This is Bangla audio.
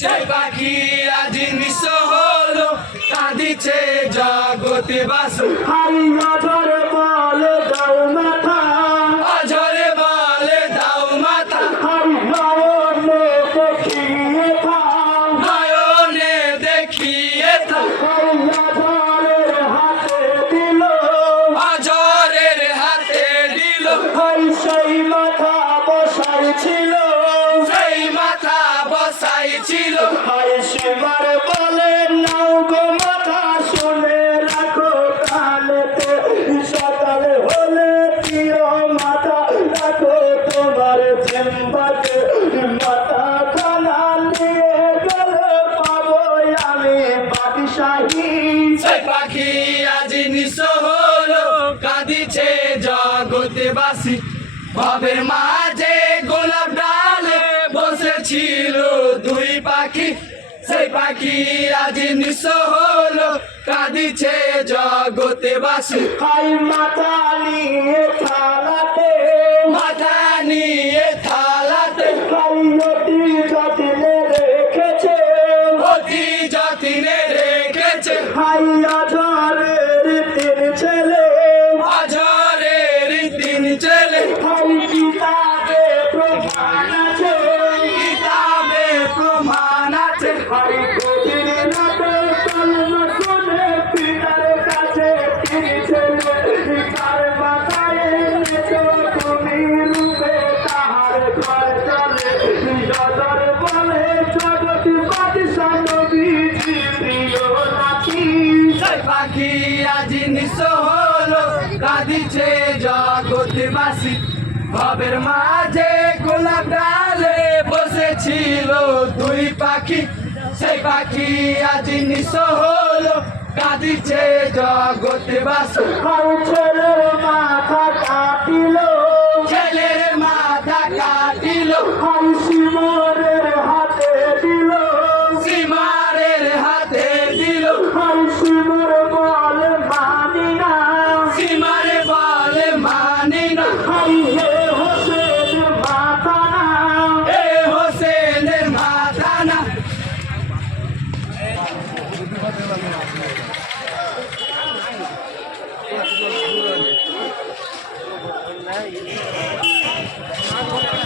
সেই পাখি আজ নিঃস্ব হলো কাঁদিছে জগতে বাসু। হারিয়া বলে দাও মাথা। অঝরে বলে দাও মাথা। অন্য দেখিয়ে খাও নয়নে দেখিয়ে তা হারিয়া হাতে দিল। অঝরের হাতে দিল। সেই মাথা বসাই ছিল। সেই মাথা বসাই ছিল। সেবার বলে নাও গো মাথা শুনে রাখো কালেতে সকালে হলে প্রিয় মাথা রাখো তোমার চেম্বারে মাথা খানা নিয়ে গেলে পাবো আমি বাদশাহী। সেই পাখি আজ নিঃস্ব হলো কাঁদিছে জগতে বাসি ভবের মাঝে গোলাপ ডালে পাখি সেই পাখি আজ নিঃস হলো কাঁদিছে জগতে বাসি। হাই মাতালি থালাতে পাখি আজ নিঃস্ব হলো কাঁদিছে জগৎবাসী ভবের মাঝে গোলাপ ডালে বসেছিল দুই পাখি সেই পাখি আজ নিঃস্ব হলো। কাঁদিছে জগৎবাসী ছেলের মাথা কাটিল। ছেলের মাথা কাটিল। আর শিমরের হাতে দিল। সীমারের হাতে দিল। শিমর বলে মানি না সীমারে বলে মানি না 哎，拿过来。